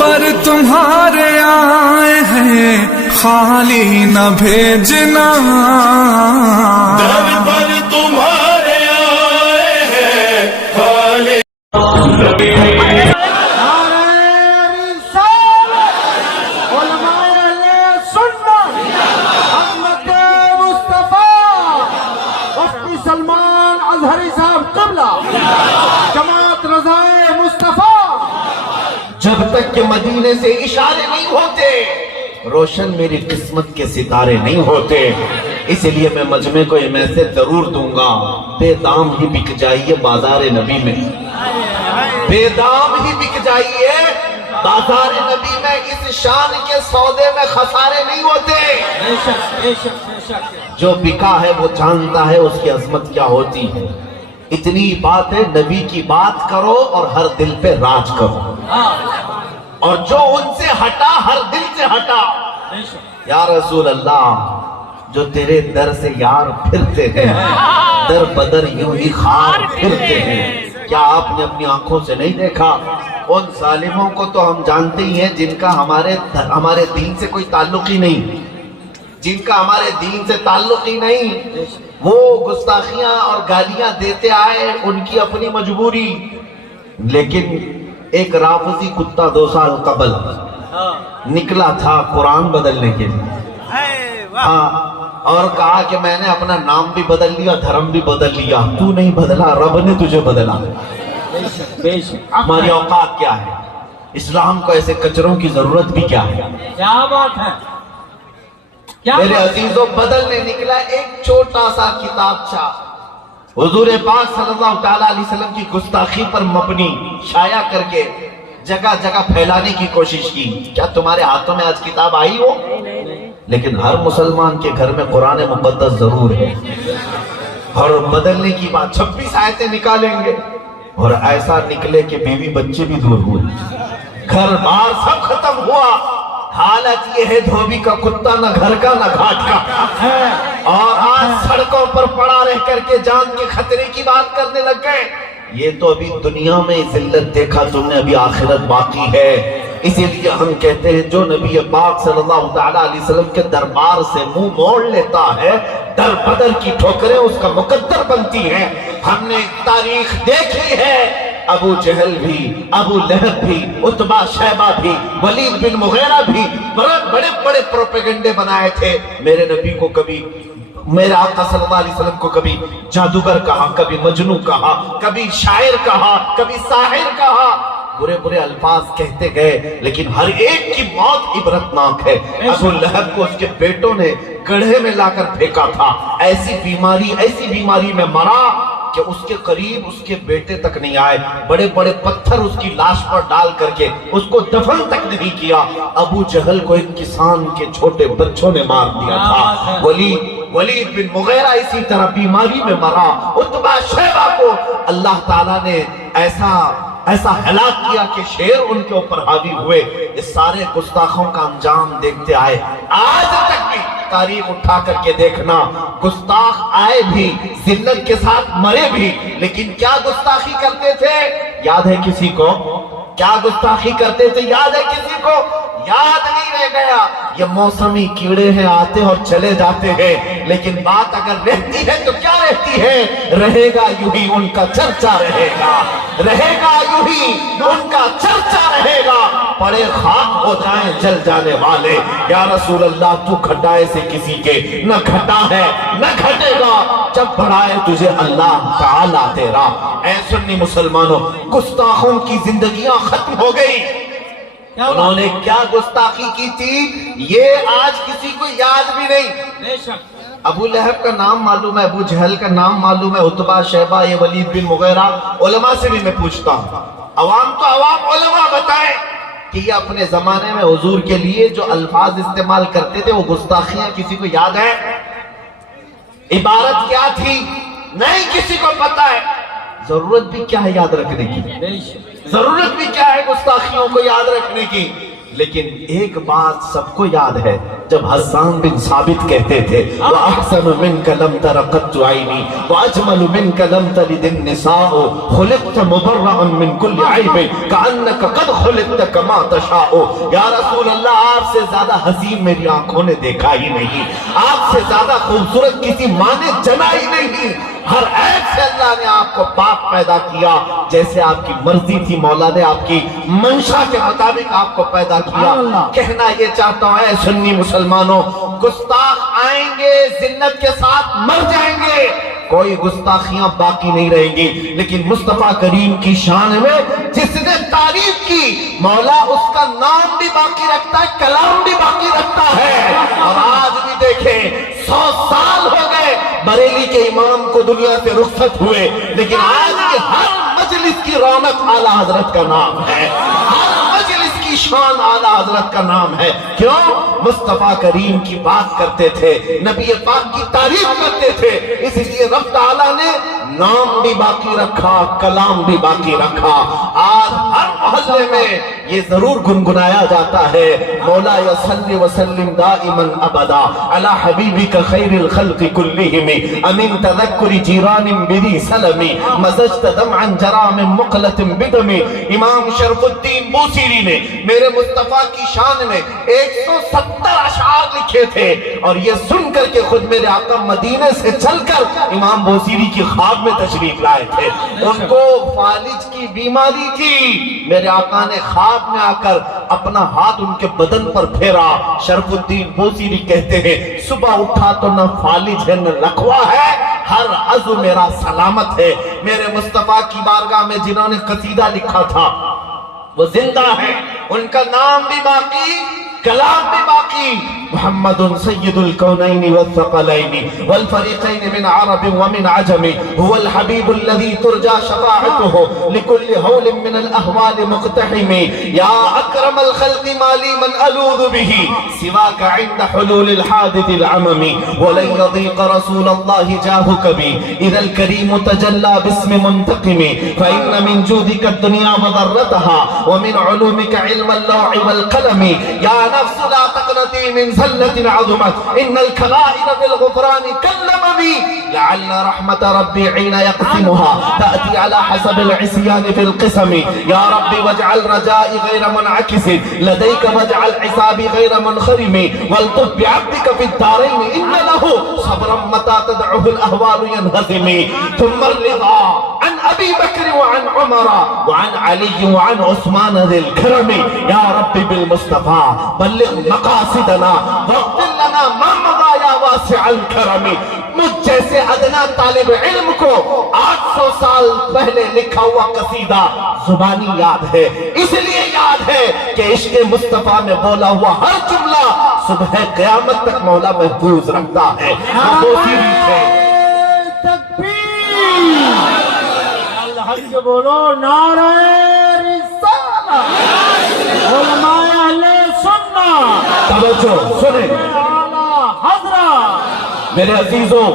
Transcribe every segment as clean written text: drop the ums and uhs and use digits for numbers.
پر تمہارے آئے ہیں خالی نہ بھیجنا، در پر تمہارے آئے ہیں خالی سلمان اظہری صاحب قبلہ جماعت رضائے مصطفیٰ۔ جب تک کہ مدینے سے اشارے نہیں ہوتے روشن میری قسمت کے ستارے نہیں ہوتے، اس لیے میں مجمع کو یہ میسج ضرور دوں گا، بے دام ہی بک جائیے بازار نبی میں، بے دام ہی بک جائیے بازار نبی میں، اس شان کے سودے میں خسارے نہیں ہوتے۔ جو بکا ہے وہ جانتا ہے اس کی عظمت کیا ہوتی ہے۔ اتنی بات ہے، نبی کی بات کرو اور ہر دل پہ راج کرو، اور جو ان سے ہٹا ہر دل سے ہٹا۔ یا رسول اللہ، جو تیرے در سے یار پھرتے ہیں در بدر یوں ہی خار پھرتے ہیں، کیا آپ نے اپنی آنکھوں سے نہیں دیکھا؟ ان ظالموں کو تو ہم جانتے ہی ہیں جن کا ہمارے دین سے کوئی تعلق ہی نہیں، جن کا ہمارے دین سے تعلق ہی نہیں، وہ گستاخیاں اور گالیاں دیتے آئے، ان کی اپنی مجبوری۔ لیکن ایک رافضی کتا 2 سال قبل نکلا تھا قرآن بدلنے کے لیے، اور کہا کہ میں نے اپنا نام بھی بدل لیا، دھرم بھی بدل لیا۔ تو نہیں بدلا، رب نے تجھے بدلا۔ ہماری اوقات کیا ہے؟ اسلام کو ایسے کچروں کی ضرورت بھی کیا ہے؟ کیا بات ہے؟ میرے عزیزوں، بدلنے نکلا ایک چھوٹا سا کتابچہ، حضور پاک صلی اللہ علیہ وسلم کی گستاخی پر مبنی شائع کر کے جگہ جگہ پھیلانے کی کوشش کی۔ کیا تمہارے ہاتھوں میں آج کتاب آئی ہو؟ لیکن ہر مسلمان کے گھر میں قرآن مقدس ضرور ہے، اور بدلنے کی بات 26 آیتیں نکالیں گے، اور ایسا نکلے کہ بیوی بچے بھی دور ہوئے، گھر بار سب ختم ہوا۔ حالت یہ ہے دھوبی کا کتا، نہ گھر کا نہ گھاٹ کا، اور آج سڑکوں پر پڑا رہ کر کے جان کے خطرے کی بات کرنے لگ گئے۔ یہ تو ابھی دنیا میں ذلت دیکھا تم نے، ابھی آخرت باقی ہے۔ اسی لیے ہم کہتے ہیں جو نبی پاک صلی اللہ علیہ وسلم کے دربار سے منہ موڑ لیتا ہے، در بدر کی ٹھوکریں اس کا مقدر بنتی ہیں۔ ہم نے تاریخ دیکھی ہے، ابو جہل بھی، ابو لہب بھی، عتبہ شیبہ بھی، ولید بن مغیرہ بھی بڑے بڑے پروپیگنڈے بنائے تھے۔ میرے نبی کو کبھی، میرے آقا صلی اللہ علیہ وسلم کو کبھی جادوگر کہا، کبھی مجنون کہا، کبھی شاعر کہا، کبھی ساحر کہا، برے برے الفاظ کہتے گئے، لیکن ہر ایک کی موت عبرتناک ہے۔ ابو لہب کو اس کے بیٹوں نے گڑھے میں لا کر پھینکا تھا، ایسی بیماری میں مرا کہ اس کے قریب اس کے بیٹے تک نہیں آئے، بڑے بڑے پتھر اس کی لاش پر ڈال کر کے اس کو دفن تک نہیں کیا۔ ابو جہل کو ایک کسان کے چھوٹے بچوں نے مار دیا تھا۔ ولید بن مغیرہ اسی طرح بیماری میں مرا۔ عتبہ شیبہ کو اللہ تعالیٰ نے ایسا ہلاک کیا کہ شیر ان کے اوپر حاوی ہوئے۔ اس سارے گستاخوں کا انجام دیکھتے آئے، آج تک بھی تاریخ اٹھا کر کے دیکھنا، گستاخ آئے بھی، ذلت کے ساتھ مرے بھی، لیکن کیا گستاخی کرتے تھے یاد ہے کسی کو؟ کیا گستاخی کرتے تھے یاد ہے کسی کو؟ یاد نہیں رہ گیا۔ یہ موسمی کیڑے ہیں، آتے اور چلے جاتے ہیں، لیکن بات اگر رہتی ہے تو کیا رہتی ہے؟ رہے گا یوں ہی ان کا چرچا رہے گا، رہے گا یوں ہی ان کا چرچا رہے گا، پڑے خاک ہو جائیں جل جانے والے۔ یا رسول اللہ، تو گھٹائے سے کسی کے نہ گھٹا ہے نہ گھٹے گا، جب بڑھائے تجھے اللہ تعالیٰ تیرا۔ اے سنی مسلمانوں، گستاخوں کی زندگیاں ختم ہو گئی۔ انہوں نے کیا گستاخی کی تھی یہ آج کسی کو یاد بھی نہیں۔ ابو لہب کا نام معلوم ہے، ابو جہل کا نام معلوم ہے، عتبہ شیبہ، یہ ولید بن مغیرہ۔ علماء سے بھی میں پوچھتا ہوں، عوام تو عوام، علماء بتائیں کہ یہ اپنے زمانے میں حضور کے لیے جو الفاظ استعمال کرتے تھے وہ گستاخیاں کسی کو یاد ہے؟ عبارت کیا تھی؟ نہیں کسی کو پتا ہے۔ ضرورت بھی کیا ہے یاد رکھنے کی؟ ضرورت بھی کیا ہے گستاخیوں کو یاد رکھنے کی؟ لیکن ایک بات سب کو یاد ہے، جب حسان بن ثابت کہتے تھے وَأَحْسَنُ مِنْكَ لَمْ تَرَ قَطُّ عَيْنِي وَأَجْمَلُ مِنْكَ لَمْ تَلِدِ النِّسَاءُ خُلِقْتَ مُبَرَّأً مِنْ كُلِّ عَيْبٍ كَأَنَّكَ قَدْ خُلِقْتَ كَمَا تَشَاءُ۔ یا رسول اللہ، آپ سے زیادہ حسین میری آنکھوں نے دیکھا ہی نہیں، آپ سے زیادہ خوبصورت کسی ماں نے جنا ہی نہیں۔ ہر عیب سے اللہ نے آپ کو پاک پیدا کیا، جیسے آپ کی مرضی تھی مولا نے آپ کی منشا کے مطابق آپ کو پیدا کیا۔ کہنا یہ چاہتا ہوں اے سنی مسلمانوں، گستاخ آئیں گے ذلت کے ساتھ مر جائیں گے، کوئی گستاخیاں باقی نہیں رہیں گی، لیکن مصطفیٰ کریم کی شان میں جس نے تعریف کی مولا اس کا نام بھی باقی رکھتا ہے، کلام بھی باقی رکھتا ہے۔ اور آج بھی دیکھیں 100 سال ہو گئے بریلی کے امام کو دنیا سے رخصت ہوئے، لیکن آج کی ہر مجلس کی رونق اعلیٰ حضرت کا نام ہے، ہر مجلس کی شان اعلیٰ حضرت کا نام ہے۔ کیوں؟ مصطفیٰ کریم کی بات کرتے تھے، نبی پاک کی تعریف کرتے تھے، اس لیے رب تعالیٰ نے نام بھی باقی رکھا، کلام بھی باقی رکھا۔ آج ہر محلے میں یہ ضرور گنگنایا جاتا ہے، مولا صلی وسلم دائما ابدا علی حبیبک خیر الخلق کلہم امن تذکر جیران بذی سلم مزجت دمعا جرا من مقلۃ بدم۔ امام شرف الدین بوصیری نے میرے مصطفیٰ کی شان میں 170 اشعار لکھے تھے، اور یہ سن کر کے خود میرے آقا مدینے سے چل کر امام بوصیری کی خواب میں تشریف لائے تھے۔ ان کو فالج کی بیماری تھی، میرے آقا نے خواب میں آ کر اپنا ہاتھ ان کے بدن پر پھیرا۔ شرف الدین بوصیری کہتے ہیں صبح اٹھا تو نہ فالج ہے نہ لکوا ہے، ہر عضو میرا سلامت ہے۔ میرے مصطفیٰ کی بارگاہ میں جنہوں نے قصیدہ لکھا تھا وہ زندہ ہے، ان کا نام بھی باقی، کلام بھی باقی۔ محمد سید الکونین والثقلین والفریقین من عرب ومن عجم هو الحبیب الذی ترجى شفاعته لكل هول من الاهوال مقتحم یا اکرم الخلق مالی من الوذ به سواك عند حلول الحادث العمم ولن يضيق رسول الله جاهك بي اذا الكريم تجلى باسم منتقم فإن من جودك الدنيا وضرتها ومن علومك علم اللوح والقلم یا نفس لا تقنطي من زلة عظمت ان الكبائر بالغفران كلم بي لعل رحمة ربي حين يقسمها تأتي على حسب العصيان في القسم يا ربي واجعل رجائي غير منعكس لديك واجعل حسابي غير منخرم والطف بعبدك في الدارين ان له صبرا متى تدعه الاهوال ينهزم ثم الرضا عن ابي بكر وعن عمر وعن علي وعن عثمان ذي الكرم يا ربي بالمصطفى بلغ مقاصدنا واغفر لنا ما مضى یا واسع الکرم۔ مجھ جیسے ادنا طالب علم کو 800 سال پہلے لکھا ہوا قصیدہ زبانی یاد ہے، اس لیے یاد ہے کہ عشق مصطفیٰ میں بولا ہوا ہر جملہ صبح قیامت تک مولا محفوظ رکھتا ہے۔ بوصیری تھے۔ تکبیر! الحق بولو، نعرہ رسالہ، علماء اہل سنت، توجہ سنیں اعلیٰ حضرت۔ میرے عزیزوں،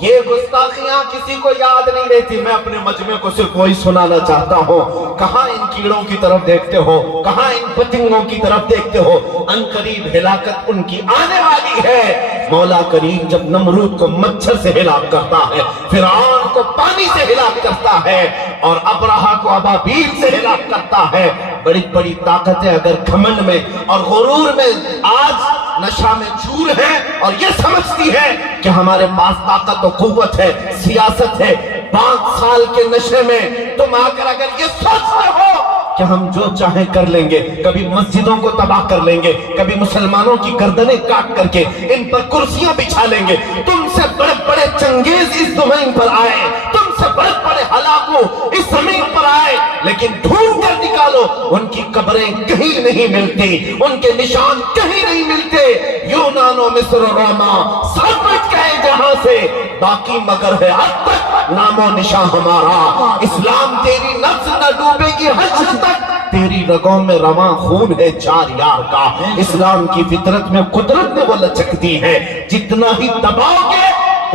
یہ گستاخیاں کسی کو یاد نہیں رہتی، میں اپنے مجمع کو صرف وہی سنانا چاہتا ہوں۔ کہاں ان کیڑوں کی طرف دیکھتے ہو، کہاں ان پتنگوں کی طرف دیکھتے ہو، ان قریب ہلاکت ان کی آنے والی ہے۔ مولا کریم جب نمرود کو مچھر سے ہلاک کرتا ہے، فرعون کو پانی سے ہلاک کرتا ہے، اور ابرہہ کو ابابیل سے ہلاک کرتا ہے، بڑی بڑی طاقتیں اگر گھمنڈ میں اور غرور میں آج نشہ میں چور ہے اور یہ سمجھتی ہے کہ ہمارے پاس طاقت و قوت ہے، سیاست ہے، 5 سال کے نشے میں تم آ کر اگر یہ سوچتے ہو کہ ہم جو چاہیں کر لیں گے، کبھی مسجدوں کو تباہ کر لیں گے، کبھی مسلمانوں کی گردنیں کاٹ کر کے ان پر کرسیاں بچھا لیں گے، تم سے بڑے بڑے چنگیز اس زمین پر آئے، تم سے بڑے بڑے ہلاکو اس زمین پر آئے، لیکن ڈھونڈ کر نکالو ان کی قبریں کہیں نہیں ملتی، ان کے نشان کہیں نہیں ملتے۔ یونان و مصر و روما سب مٹ گئے جہاں سے، باقی مگر ہے اب تک نام و نشان ہمارا۔ اسلام تیری نفس نہ ڈوبے گی حشر تک، تیری رگوں میں رواں خون ہے 4 یار کا۔ اسلام کی فطرت میں قدرت نے وہ لچکتی ہے، جتنا ہی دباؤ گے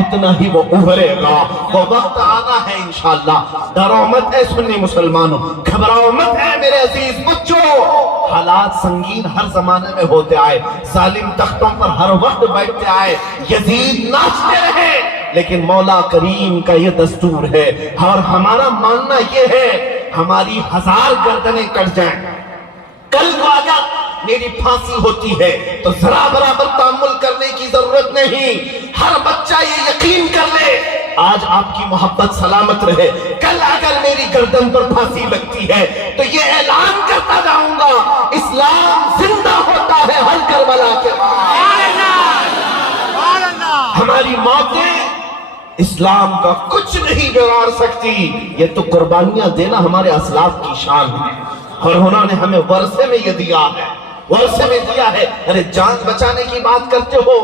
اتنا ہی وہ ابھرے گا۔ وہ وقت آنا ہے انشاءاللہ۔ ڈرو مت اے سنی مسلمانوں، گھبراؤ مت اے میرے عزیز بچوں، حالات سنگین ہر زمانے میں ہوتے آئے، ظالم تختوں پر ہر وقت بیٹھتے آئے، یزید ناچتے رہے، لیکن مولا کریم کا یہ دستور ہے اور ہمارا ماننا یہ ہے ہماری 1000 گردنیں کٹ جائیں، کل کو اگر میری پھانسی ہوتی ہے تو ذرا برابر تحمل کرنے کی ضرورت نہیں، ہر بچہ یہ یقین کر لے آج آپ کی محبت سلامت رہے، کل اگر میری گردن پر پھانسی لگتی ہے تو یہ اعلان کرتا جاؤں گا اسلام زندہ ہوتا ہے ہر کربلا کے بعد۔ ہماری موتیں اسلام کا کچھ نہیں بگاڑ سکتی، یہ تو قربانیاں دینا ہمارے اسلاف کی شان ہے، اور انہوں نے ہمیں ورثے میں یہ دیا ہے، ورثے میں دیا ہے۔ ارے جان بچانے کی بات کرتے ہو،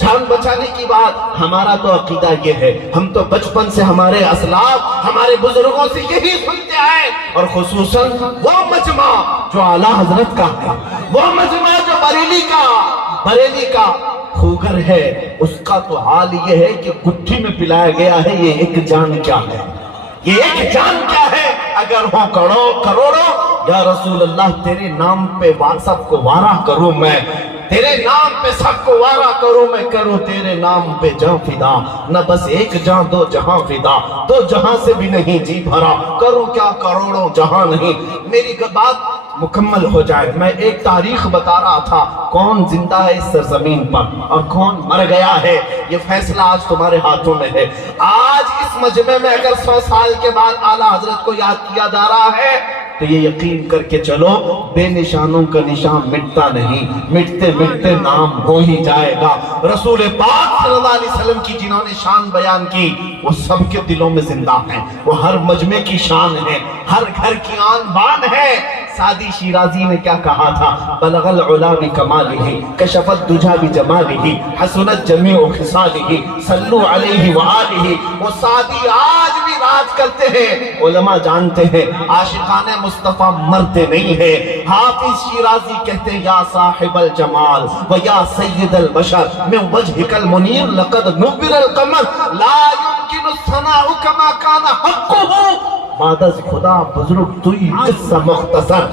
جان بچانے کی بات، ہمارا تو عقیدہ یہ ہے، ہم تو بچپن سے ہمارے اسلاف ہمارے بزرگوں سے یہی سنتے آئے، اور خصوصاً وہ مجمع جو اعلیٰ حضرت کا ہے، وہ مجمع جو بریلی کا خوگر ہے، اس کا تو حال یہ ہے کہ گٹھی میں پلایا گیا ہے یہ ایک جان کیا ہے، یہ ایک جان کیا ہے، اگر ہو کروڑوں یا رسول اللہ تیرے نام پہ سب کو وارہ کروں میں، تیرے نام پہ سب کو وارہ کروں میں، کروں تیرے نام پہ جان فدا، نہ بس ایک جان 2 جہاں فدا، 2 جہاں سے بھی نہیں جی بھرا، کروں کیا کروڑوں جہاں نہیں۔ میری بات مکمل ہو جائے، میں ایک تاریخ بتا رہا تھا، کون زندہ ہے اس سرزمین پر اور کون مر گیا ہے، یہ فیصلہ آج تمہارے ہاتھوں میں ہے۔ آج اس مجمع میں اگر 100 سال کے بعد اعلیٰ حضرت کو یاد کیا جا رہا ہے تو یہ یقین کر کے چلو بے نشانوں کا نشان مٹتا نہیں، مٹتے مٹتے نام ہو ہی جائے گا۔ رسول پاک صلی اللہ علیہ وسلم کی جنہوں نے شان بیان کی وہ سب کے دلوں میں زندہ ہیں، وہ ہر مجمع کی شان ہے، ہر گھر کی آن بان ہے۔ سعدی شیرازی نے کیا کہا تھا؟ بلغ العلا بکمالہ کشف الدجا بجمالہ حسنت جمیع خصالہ صلو علیہ وآلہ۔ وہ سعدی آج بھی راج کرتے ہیں، علماء جانتے ہیں عاشقان مصطفیٰ مرتے نہیں ہیں۔ حافظ شیرازی کہتے ہیں یا صاحب الجمال و یا سید البشر من وجہک المنیر لقد نور القمر لا يمکن الثناء کما کان حقہ۔ بعد از خدا بزرگ توی قصہ مختصر،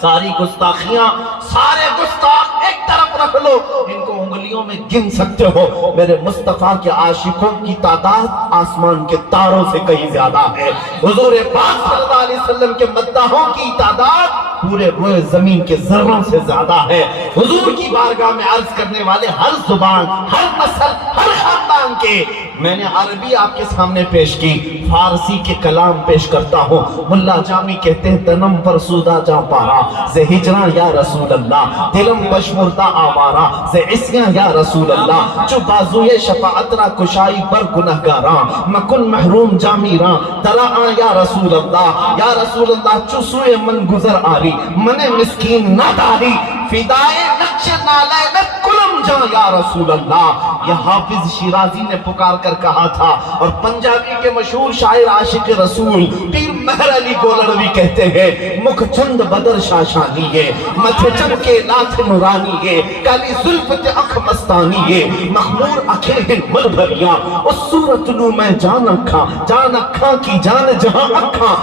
ساری گستاخیاں سارے گستاخ ایک طرف رکھ لو، ان کو انگلیوں میں گن سکتے ہو، میرے مصطفیٰ کے عاشقوں کی تعداد آسمان کے تاروں سے کہیں زیادہ ہے، حضور پاک صلی اللہ علیہ وسلم کے مداحوں کی تعداد پورے روئے زمین کے ذروں سے زیادہ ہے۔ حضور کی بارگاہ میں عرض کرنے والے ہر زبان، ہر نسل، ہر خاندان کے، میں نے عربی آپ کے سامنے پیش کی، فارسی کے کلام پیش کرتا ہوں۔ ملا جامی کہتے ہیں تنم پر سودا جا پارا سے ہجراں یا رسول اللہ، دلم بشمردہ آوارا سے عصیاں یا رسول اللہ، جو بازوئے شفاعت را کشائی پر گنہگاراں، مکن محروم جامی راں تلاآں یا رسول اللہ، یا رسول اللہ چسوئے من گزر آری، من مسکین نہ داری، فدائے نقش نالینت کلم جا یا رسول اللہ۔ یہ حافظ شیرازی نے پکار کر کہا تھا، اور پنجابی کے مشہور شاعر عاشق رسول پیر مہر علی گولڑوی کہتے ہیں مکھ چند بدر شاشانی ہے، متھے چمکے لات نورانی ہے، کالی زلف تے اکھ مستانی ہے، مخمور اکھیں ہیں مل بھریاں، اس صورت نو میں جان اکھاں کی جان جہاں اکھاں،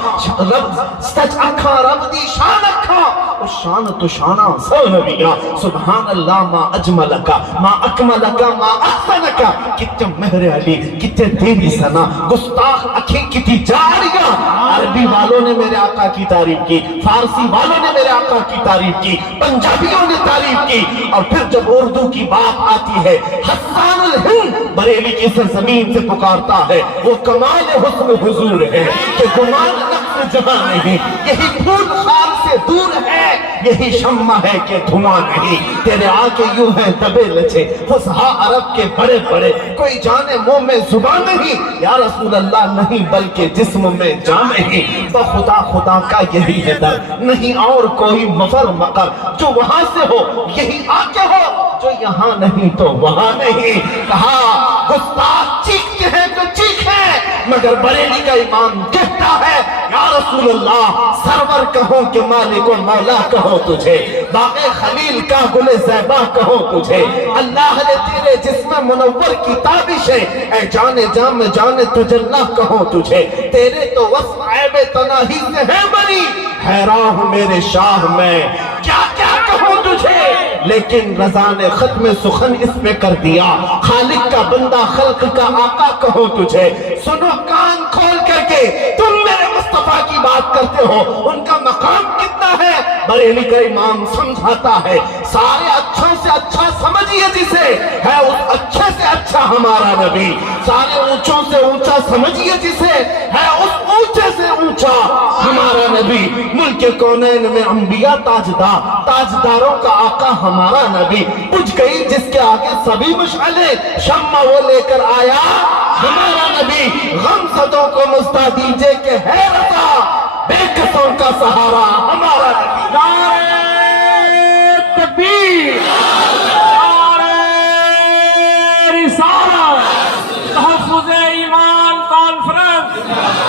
رب سچ اکھاں رب دی شان اکھاں، اس شان تو شانہ سو نبیاں، سبحان اللہ ما اجملکا ما اکملکا ما احسنکا، کتے مہر علی کتے تیری سنا، گستاخ اکھیں کتی جاریاں۔ عربی والوں نے میرے آقا کی تعریف کی، فارسی والوں نے میرے آقا کی تعریف کی، پنجابیوں نے تعریف کی، اور پھر جب اردو کی بات آتی ہے حسان الہند بریلی کی سرزمین سے پکارتا ہے، وہ کمال حسن حضور ہے کہ گمان نقص جہاں نہیں، یہی پھول خار سے دور ہے، یہی شمع ہے کہ دھواں نہیں، تیرے آگے یوں ہیں دبے لچے فصحا عرب کے بڑے بڑے، کوئی جانے منہ میں زبان نہیں، یا رسول اللہ نہیں بلکہ جسم میں جان نہیں، بخدا خدا کا یہی ہے در، نہیں اور کوئی مفر مقر، جو وہاں سے ہو یہی آگے ہو، جو یہاں نہیں تو وہاں نہیں۔ کہا گستاخ چیختے ہیں تو چیخیں، مگر بریلی کا امام کہتا ہے یا رسول اللہ سرور کہوں کہ مالک و مولا کہوں تجھے، باغ خلیل کا گل زیبا کہوں تجھے، اللہ نے تیرے جسم منور کی تابش ہے، اے جان جام جان تجلا کہوں تجھے، تیرے تو وصف عیب تناہی سے ہے بنی، حیران ہوں میرے شاہ میں کیا کیا کہوں تجھے، لیکن رضا نے ختم سخن اس پہ کر دیا، خالق کا بندہ خلق کا آقا کہوں تجھے، سنو کان کھول کر کے تم میرے مصطفیٰ کی بات کرتے ہو، ان کا مقام کتنا ہے، بریلی کا امام سمجھاتا ہے، سارے اچھوں سے اچھا سمجھیے جسے، ہے اس اچھے سے اچھا ہمارا نبی، سارے اونچوں سے اونچا سمجھیے جسے، ہے اس اونچے سے اونچا ہمارا نبی، ملک کونین میں انبیاء تاجدار، تاجداروں کا آقا ہمارا نبی، بجھ گئی جس کے آگے سبھی مشعلیں، شمع وہ لے کر آیا ہمارا نبی، غم زدوں کو مزدہ دیجئے کہ ہے رضا، بے کسوں کا سہارا ہمارا نبی۔ نعرہ تکبیر، نعرہ رسالت، تحفظ ایمان کانفرنس